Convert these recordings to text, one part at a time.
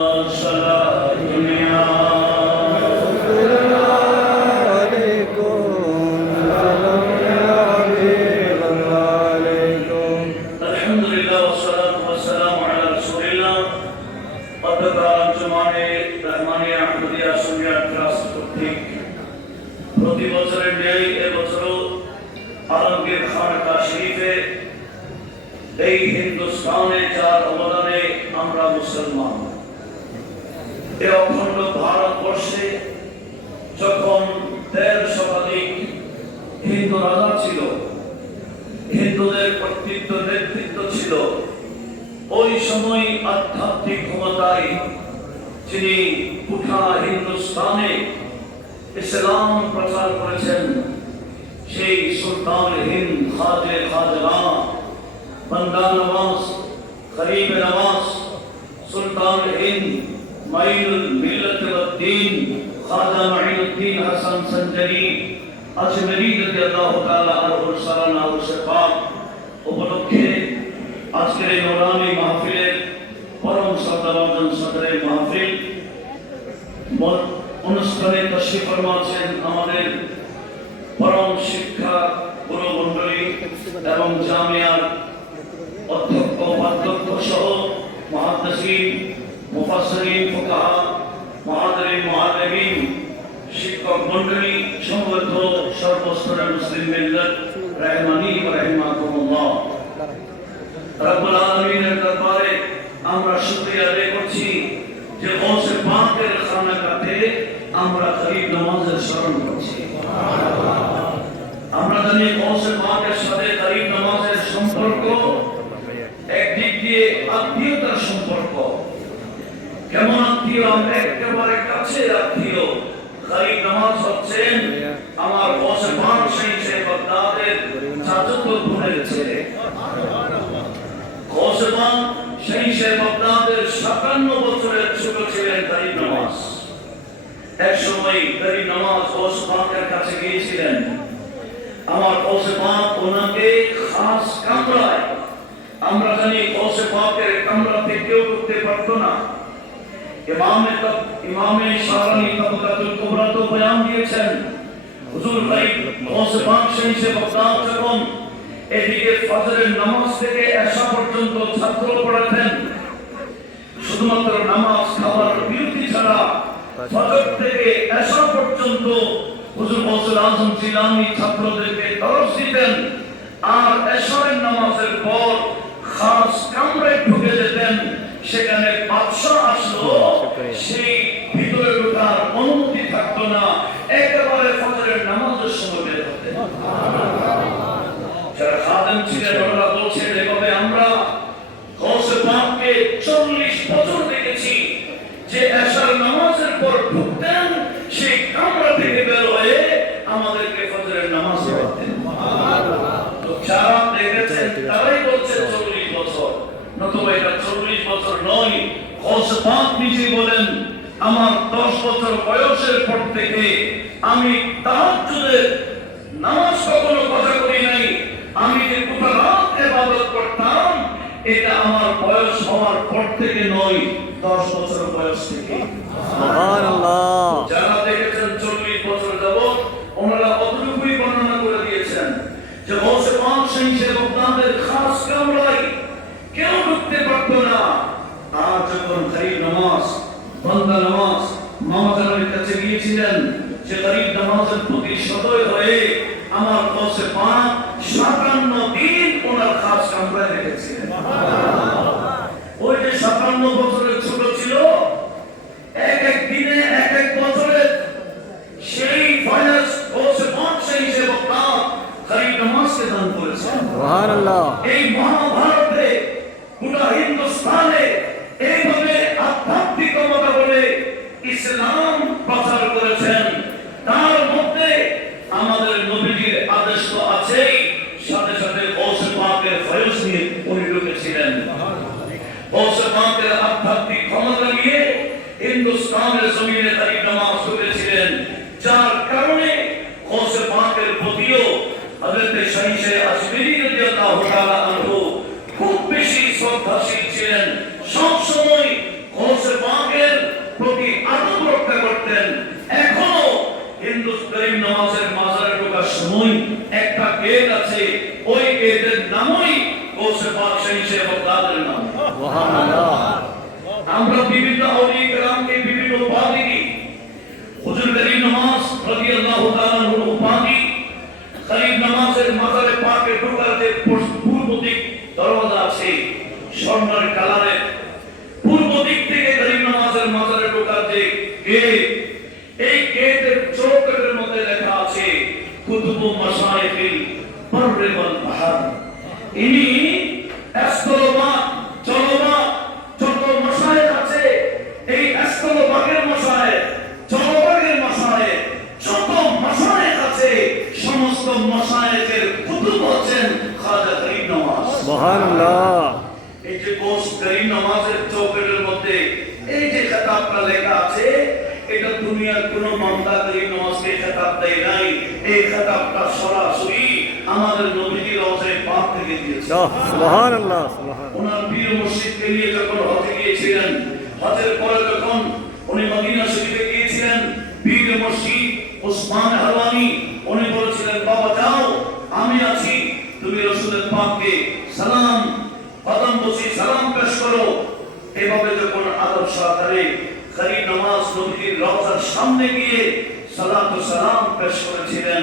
প্রতি বছরের ন্যায় এবছরও আলমগীর খানকা শরীফে এই হিন্দুস্তানে যার অবদানে আমরা মুসলমান, এ অখণ্ড ভারতবর্ষে যখন ১৩ শতাধিক হিন্দু রাজা ছিল, হিন্দুদের কর্তৃত্ব নেতৃত্ব ছিল, ওই সময় আধ্যাত্মিক ক্ষমতায় যিনি পুঠা হিন্দুস্তানে ইসলাম প্রচার করেছেন, সেই সুলতান হিন্দ খাজে খাজা বান্দা নওয়াজ গরিব নওয়াজ সুলতান হিন্দ মাইনুল মিল্লাত ওয়াদ-দ্বীন খাজা মাঈনুদ্দিন হাসান সঞ্জরি আজমেরি রাদিয়াল্লাহু তাআলা আনহুর সালানা ও শাফাত উপলক্ষে আজকের এই নূরানী মাহফিলের পরম শ্রদ্ধাভাজন সদরের মাহফিল অনুষ্ঠানে তশরিফ ফরমাচ্ছেন আমাদের পরম শিক্ষা গুরুমণ্ডলী এবং জামিয়ার অধ্যক্ষ উপাধ্যক্ষ সহ মুহাদ্দিসিন মুফাসসিরিন ফুকাহা মুহাদ্দিরিন মুআল্লিমিন শিক্ষক মণ্ডলী সমবেত সর্বস্তরের মুসলিম মিল্লাত রাহমানি ওয়া রাহিমাকুমুল্লাহ। রব্বুল আলামিনের দরবারে আমরা শুকরিয়া আদায় করছি যে গৌসে পাকের খানাকাতে আমরা গরিব নওয়াজের স্মরণ করছি। আমরা জানি গৌসে পাকের সাথে গরিব নওয়াজের সম্পর্ক একদিক দিয়ে আত্মীয়তার সম্পর্ক। কেমন আত্মীয়? আমরা একেবারে কাছে আত্মীয়। গরিব নওয়াজ হচ্ছেন আমার গৌসে পাক শহীদ বাগদাদের চাচাতো বোনের ছেলে। গৌসে পাক শহীদ বাগদাদের ৫৭ বছরের ছোট ছিলেন গরিব নওয়াজ। এক সময় গরিব নওয়াজ গৌসে পাকের কাছে গিয়েছিলেন। আমার গৌসে পাক ওনাকে খাস কামরায়, আমরা জানি গৌসে পাকের কামরাতে কেউ ঢুকতে পারতো না। ইমামে শারানি তাবাকাতুল কুবরা তো বয়ান দিয়েছেন, হুজুর গৌসে পাক শহীদ বাগদাদ যখন এদিকে ফজরের নামাজ থেকে এশা পর্যন্ত ছাত্র পড়াতেন, শুধুমাত্র নামাজ খাওয়ার বিরতি ছাড়া ফজর থেকে এশা পর্যন্ত হুজুর গৌসুল আজম জিলানী ছাত্রদেরকে দরস দিতেন। আর এশারের নামাজের পর খাস কামরায় ঢুকে যেতেন। সেখানে বাদশা আসলো, সেই ভিতরে ঢোকার অনুমতি থাকতো না, একেবারে ফজরের নামাজের সময় বের হতেন। যারা খাদেম ছিলেন ওরা বলছেন এভাবে আমরা গৌসে পাককে ৪০ বছর দেখেছি যে এশার নামাজের পর ঢুকতেন, সেই কামরা থেকে বের হয়ে আমাদেরকে ফজরের নামাজ পড়াতেন। তো যারা দেখেছেন তারাই বলছে ৪০ বছর, নতুবা এটা ৪০ বছর নয়। গৌসে পাক নিজেই বলেন আমার ১০ বছর বয়সের পর থেকে আমি তাহাজ্জুদের নামাজ কখনো কথা করি নাই। আমি যে পুরো রাত ইবাদত করতাম, এটা আমার বয়স হওয়ার পর থেকে নয়, ১০ বছর বয়স থেকে। সুবহানাল্লাহ। যারা দেখেছেন ৪০ বছর যাবত, ওনারা অতটুকুই বর্ণনা করে দিয়েছেন যে গৌসে পাক শহীদ বাগদাদের খাস কামরায় কেউ ঢুকতে পারতো না। আর যখন গরিব নওয়াজ বান্দা নওয়াজ মামাজানের কাছে গিয়েছিলেন, যে গরিব নওয়াজের প্রতি সদয় হয়ে আমার গৌসে পাক ৫৭ দিন ওনার খাস কামরায় রেখেছিলেন। ওই যে ৫৭ বছরের ছোট ছিল, এক এক দিনে এক এক বছরের সেই ফয়জ গৌসে পাক শহীদ বাগদাদ গরিব নওয়াজকে দান করেছেন। সুবহানাল্লাহ। এই মহাভারতে গোটা হিন্দুস্তানে এইভাবে আধ্যাত্মিকতা বলে ইসলাম প্রচার করেছেন। তার মধ্যে আমাদের নবীজির আদেশ তো আছেই, সাথে সাথে গৌসে পাকের ফয়জ নিয়ে উনি ঢুকেছিলেন। গৌসে পাকের আধ্যাত্মিক ক্ষমতা নিয়ে হিন্দুস্তানের জমিনে গরিব নওয়াজ ঢুকেছিলেন, যার কারণে গৌসে পাকের প্রতিও হযরত শহীদ আজমেরী রাদিয়াল্লাহু তাআলা আনহু খুব বেশি শ্রদ্ধাশীল ছিলেন। সব সময় গৌসে পাকের করতেন। এখনো হিন্দু করিম নামাজের মাজারে ঢোকার সময় একটা গেট আছে, ওই গেটের নামই গৌসে পাক শহীদ বাগদাদের নাম। আমরা বিভিন্ন আউলিয়া কেরামকে বিভিন্ন উপাধি দিই। হুজুর করিম নামাজ রাদিয়াল্লাহু তাআলা আনহুর উপাধি করিম নামাজের মাজারে পাকে ঢোকার যে পূর্ব দিক দরজা আছে স্বর্ণের কালারের, পূর্ব দিক থেকে করিম নামাজের মাজারে ঢোকার যে গেট, এই গেটের চৌকাঠের মধ্যে লেখা আছে কুতুবু মাশায়েখিল বাররি ওয়াল বাহর। ইনি স্থলবাগ জলবাগ যত মাশায়েখ আছে, এই স্থলবাগের মাশায়েখ জলবাগের মাশায়েখ যত মাশায়েখ আছে, সমস্ত মাশায়েখের কুতুব হচ্ছেন খাজা করিম নওয়াজ। সুবহানাল্লাহ। এই যে গোস করিম নওয়াজের চৌকাঠের মধ্যে এই যে খেতাবটা লেখা আছে, এটা দুনিয়ার কোন মামলা করিম নওয়াজকে খেতাব দেয় নাই। এই খেতাবটা সরাসরি আমাদের নবীজি রওজায়ে পাক থেকে দিয়েছে। সুবহানাল্লাহ সুবহানাল্লাহ। ওনার পীর মুর্শিদকে নিয়ে যখন হজে গিয়েছিলেন, হজের পরে যখন উনি মদিনা শরীফে গিয়েছিলেন, পীর মুর্শিদ উসমান হারওয়ানি উনি বলেছিলেন, বাবা যাও আমি আছি, তুমি রাসূলের পাককে সালাম কদম বসি সালাম পেশ করো। এভাবে যখন আদব সহকারে করিম নওয়াজ নবীর রওজার সামনে গিয়ে সালাত ও সালাম পেশ করেছিলেন,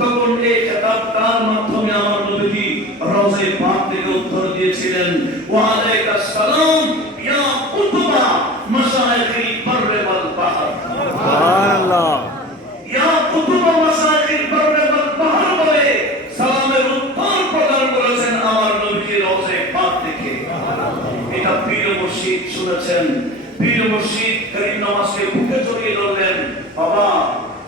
তখন এই খেতাবটার মাধ্যমে আমার নবী রওজায়ে পাক থেকে উত্তর দিয়েছিলেন, ওয়া আলাইকাস সালাম ইয়া কুতুবা মাশায়েখিল বাররি ওয়াল বাহর। সুবহানাল্লাহ। ইয়া কুতুবা মাশায়েখিল বাররি ওয়াল বাহর বলে সালামের উত্তর প্রদান করেছেন আমার নবী রওজায়ে পাক থেকে। এটা পীর মুর্শিদ শুনেছেন। পীর মুর্শিদ করিম নওয়াজকে বুকে জড়িয়ে ধরলেন, বাবা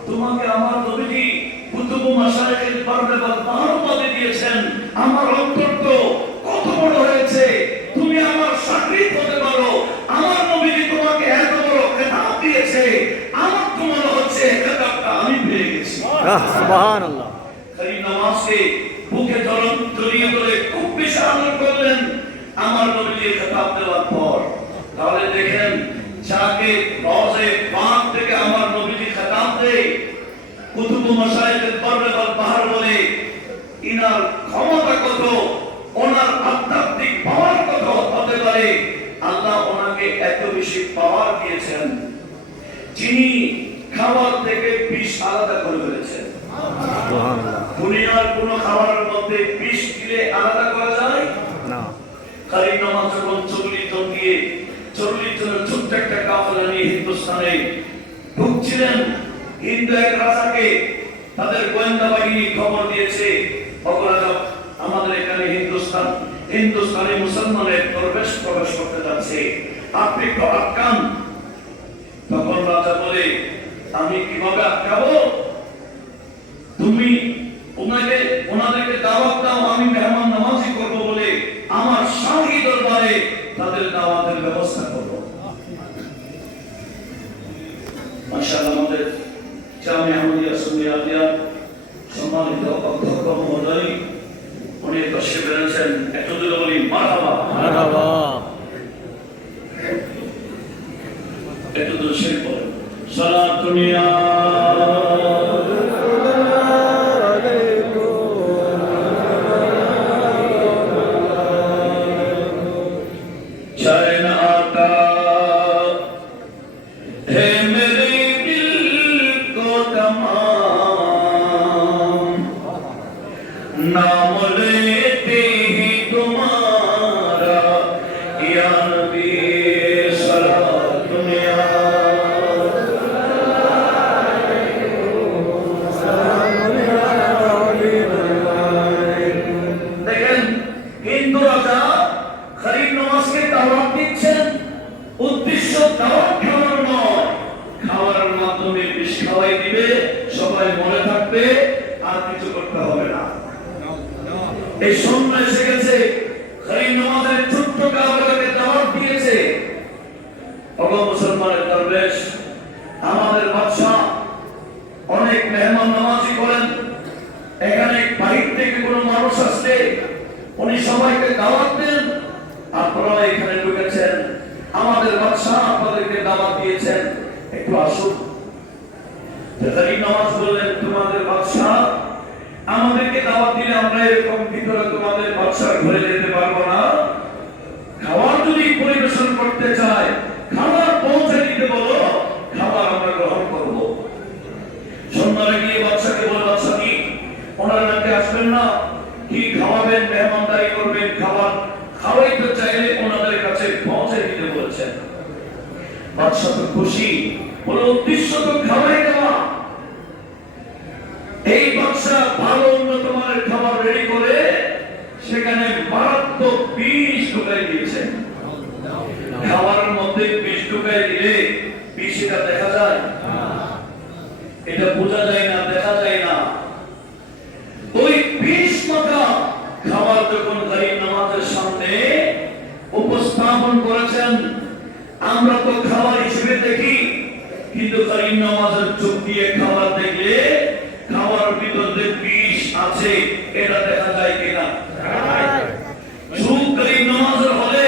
তোমাকে আমার নবীজি কুতুবু মাশায়েখিল বাররি ওয়াল বাহর উপাধি দিয়েছেন, আমার অন্তর তো কত বড় হয়েছে, তুমি আমার শাগির্দ হতে পারো। আমার নবীজি তোমাকে এত বড় খেতাব দিয়েছে, আমার তো মনে হচ্ছে খেতাবটা আমি পেয়ে গেছি। সুবহানাল্লাহ। করিম নওয়াজকে বুকে জড়িয়ে ধরে খুব বেশি আদর করলেন আমার নবীজির খেতাব দেওয়ার পর। তাহলে দেখেন, যাকে রওজায়ে পাক থেকে আমার নবীজি খেতাব দেয়, কুতুবু মাশায়েখিল বাররি ওয়াল বাহর বলে, ইনার ক্ষমতা কত, ওনার আধ্যাত্মিক পাওয়ার কত হতে পারে। আল্লাহ ওনাকে এত বেশি পাওয়ার দিয়েছেন, যিনি খাবার থেকে বিষ আলাদা করে ফেলেছেন। সুবহানাল্লাহ। দুনিয়ার কোন খাবারের মধ্যে বিষ দিলে আলাদা করা যায় না। করিম নওয়াজ যখন 40 জন দিয়ে 40 জনের ছোট্ট একটা কাফেলা নিয়ে হিন্দুস্তানে ঢুকছিলেন, হিন্দু এক রাজাকে তাদের গোয়েন্দা বাহিনী খবর দিয়েছে, অপরাধ আমাদের এখানে হিন্দুস্তানি মুসলমানের প্রবেশ করতে যাচ্ছে, আপনি একটু আটকান। তখন রাজা বলে, আমি কিভাবে আটকাবো? তুমি ওনাদেরকে দাওয়াত দাও, আমি মেহমান নামাজি করবো বলে আমার শাহী দরবারে তাদের দাওয়াতের ব্যবস্থা করবো। মাশাআল্লাহ, আমাদের জামিয়া আহমদিয়া সুন্নিয়া সম্মানিত অধ্যক্ষ মহোদয় উনি তশরিফ এনেছেন, একটু জোরে বলি মারহাবা। মারহাবা। একটু জোরে শেখ বলেন, সালাতুন ইয়া नाम लेते ही तुम्हारा या नबी सलातुन या দেখেন, হিন্দু রাজা করিম নওয়াজকে দাওয়াত দিচ্ছেন, উদ্দেশ্য দাওয়াত খাওয়ার নয়, খাওয়ার মাধ্যমে বিষ খাওয়াই দিবে, সবাই মনে থাকবে, আর কিছু করতে হবে না। এই সৈন্য এসে গেছে, করিম নওয়াজের ছোট্ট কাফেলাকে দাওয়াত দিয়েছে। ওগো মুসলমানের দরবেশ, আমাদের বাদশাহ অনেক মেহমান নামাজি করেন, এখানে বাইরে থেকে কোনো মানুষ আসলে উনি সবাইকে দাওয়াত দেন, আপনারা এখানে ঢুকেছেন, আমাদের বাদশাহ আপনাদেরকে দাওয়াত দিয়েছেন, একটু আসুন। গরিব নওয়াজ বললেন, তোমাদের বাদশাহ আমাদেরকে দাওয়াত দিলে আমরা এরকম ভিতরে তোমাদের বাদশার ঘরে যেতে পারবো না। খাবার যদি পরিবেশন করতে চায়, খাবার পৌঁছে দিতে বলো, খাবার আমরা গ্রহণ করবো। সন্ধ্যারে গিয়ে বাদশাকে বলে, বাদশা কি ওনার নাকি আসবেন না, কি খাওয়াবেন, মেহমানদারি করবেন, খাবার খাওয়াইতে চাইলে ওনাদের কাছে পৌঁছে দিতে বলেছেন। বাদশা তো খুশি, বলে উদ্দেশ্য তো খাওয়াই দেওয়া। এই বাদশা ভালো উন্নত মানের খাবার রেডি করে সেখানে মারাত্মক বিষ ঢুকাই দিয়েছেন। খাবারের মধ্যে বিষ ঢুকাই দিলে বিষটা দেখা যায়, এটা বোঝা যায় না, দেখা যায় না। ওই বিষ মাখা খাবার যখন গরিব নওয়াজের সামনে উপস্থাপন করেছেন, আমরা তো খাবার হিসেবে দেখি, কিন্তু গরিব নওয়াজের চোখ দিয়ে খাবার দেখলে খাবার ভিতরে বিষ আছে এটা দেখা যায় কিনা? চোখ গরিব নওয়াজের হলে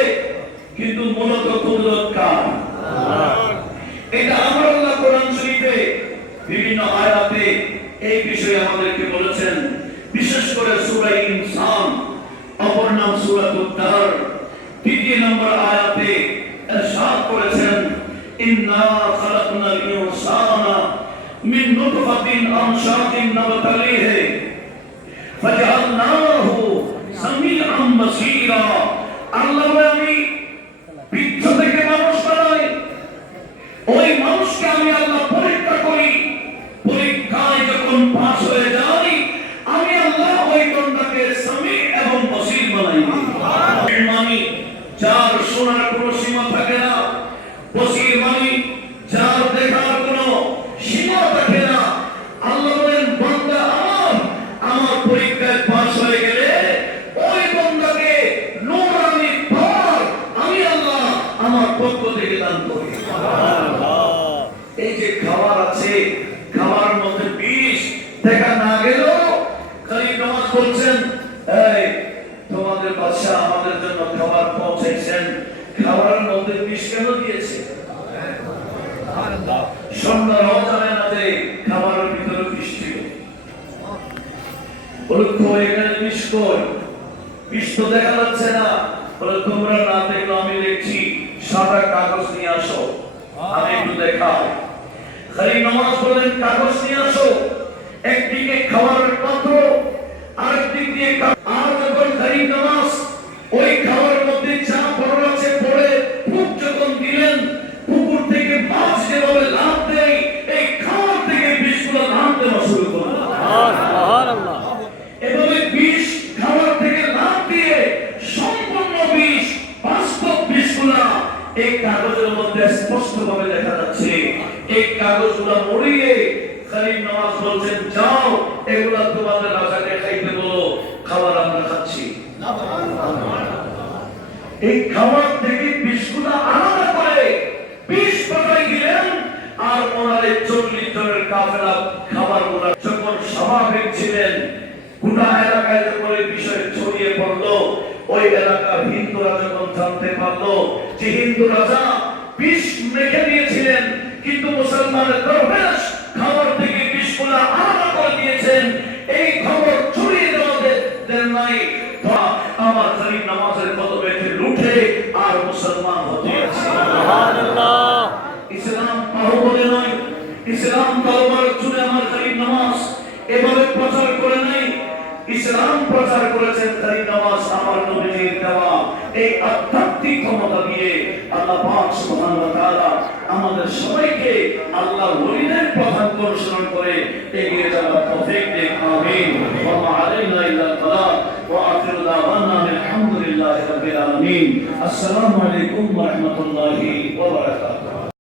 কিন্তু মূলত কুদরত কার? এটা আমার আল্লাহ কোরআন শরীফে বিভিন্ন আয়াতে এই বিষয়ে আমাদেরকে বলেছেন। বিশেষ করে সূরা ইনসান, অপর নাম সূরাতুদ দাহর, 3 নম্বর আয়াতে ইরশাদ করেছেন, ইন্না খালাকনাল ইনসানা মিন নুতফাতিন আমশাতিন নাবতালিহি ফাজআলনাহু সামিআন বাসীরা। আল্লাহ আমি বীর্য থেকে মানুষ বানাই, ওই মানুষকে আমি আল্লাহ পরীক্ষা করি, পরীক্ষায় যখন পাস হয়ে যায় আমি আল্লাহ ওই বান্দাকে সামি এবং বসীর বানাই দিই। মানে যার শোনার কোনো সীমা থাকে না, বসীর মানে যার দেখার কোনো সীমা থাকে না। আল্লাহ বলেন, বান্দা আমার পরীক্ষায় পাস হয়ে গেলে ওই বান্দাকে নূরানি পাওয়ার আমি আল্লাহ আমার পক্ষ থেকে দান করি। এই যে খাবার আছে, খাবার মধ্যে বিষ দেখা না গেল, গরিব নওয়াজ বলছেন, এই তোমাদের বাদশা আমাদের জন্য খাবার পৌঁছেছেন, খাবারের মধ্যে বিষ কেন দিয়েছে? সন্ধ্যারাও জানে না যে খাবারের ভিতরে বিষ ছিল। বলে এখানে বিষ কই? বিষ তো দেখা যাচ্ছে না। বলে তোমরা না দেখলো আমি দেখছি, সাদা কাগজ নিয়ে আসো, আমি একটু দেখাও। গরিব নওয়াজ বলেন, কাগজ নিয়ে আসো। একদিকে খাবারের পাত্র, আরেকদিক দিয়ে আর যখন গরিব নওয়াজ ওই খাবারের মধ্যে চা পড়ে আছে পড়ে ফুক যখন দিলেন, পুকুর থেকে মাছ যেভাবে লাফ দেয় এই খাবার থেকে বিষগুলো লাফ দেওয়া শুরু করলো। এভাবে বিষ খাবার থেকে লাফ দিয়ে সম্পূর্ণ বিষ, বাস্তব বিষগুলা এই কাগজের মধ্যে স্পষ্টভাবে দেখা যাচ্ছে। এই কাগজগুলা মরিয়ে গরিব নওয়াজ বলছেন, যাও এগুলা তোমাদের রাজাকে খাইতে বলো, খাবার আমরা খাচ্ছি। এই খাবার থেকে বিষগুলা আলাদা করে বিষ পাঠাই দিলেন। আর ওনারে 40 জনের কাফেলা খাবারগুলা যখন স্বাভাবিক ছিলেন, গোটা এলাকায় যখন এই বিষয় ছড়িয়ে পড়লো, ওই এলাকার হিন্দুরা যখন জানতে পারলো যে হিন্দু রাজা বিষ রেখে দিয়েছিলেন, কিন্তু মুসলমানের দরবেশ খাবার থেকে বিষগুলা আলাদা করে দিয়েছেন, এই খবর ছড়িয়ে দেওয়া দেন নাই। আমার গরিব নওয়াজের কদমে লুঠে আর মুসলমান হতে আছে। সুবহানাল্লাহ। ইসলাম পাহুবলে নয়, ইসলাম তরবার চুলে আমার গরিব নওয়াজ এভাবে প্রচার করে নাই। ইসলাম প্রচার করেছেন গরিব নওয়াজ আমার নবীর দেওয়া এই আধ্যাত্মিক ক্ষমতা দিয়ে। আল্লাহ পাক সুবহানাহু ওয়া তাআলা আমাদের সবাইকে আল্লাহর ওলিদের পথ অনুসরণ করে এগিয়ে যাওয়ার তৌফিক দিন। আমিন। ওয়া মা আলাইনা ইল্লাল বালাগ ওয়া আখিরু দাওয়ানা আলহামদুলিল্লাহি রাব্বিল আলামিন। আসসালামু আলাইকুম ওয়া রাহমাতুল্লাহি ওয়া বারাকাতুহু।